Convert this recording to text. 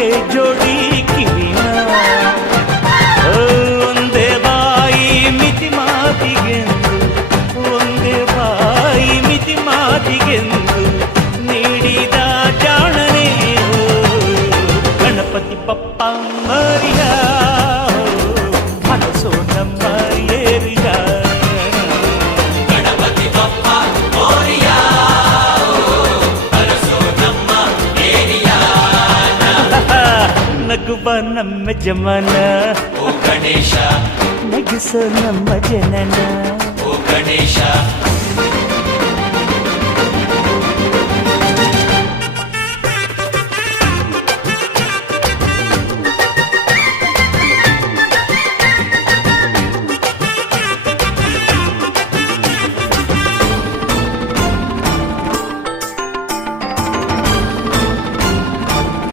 ನಗುಕ್ಕೆ ಜೋಡಿ ಕಿವಿನ ಒಂದೇ ಬಾಯಿ ಮಿತಿ ಮಾತಿಗೆಂದು ಒಂದೇ ಬಾಯಿ ಮಿತಿ ಮಾತಿಗೆಂದು ನೀಡಿದ ಜಾಣನೆ ಗಣಪತಿ ಬಪ್ಪ ಮರಿಯ ಮನಸ್ಸು ನಮ್ಮ ಏರಿಯ ಗಣಪತಿ ಬಪ್ಪ ಮೋರಿಯ ಮನಸ್ಸು ನಮ್ಮ ಏರಿಯ ನಗುವ ನಮ್ಮ ಜಮನ ಓ ಗಣೇಶ ನಗಿಸೋ ನಮ್ಮ ಜನನ ಓ ಗಣೇಶ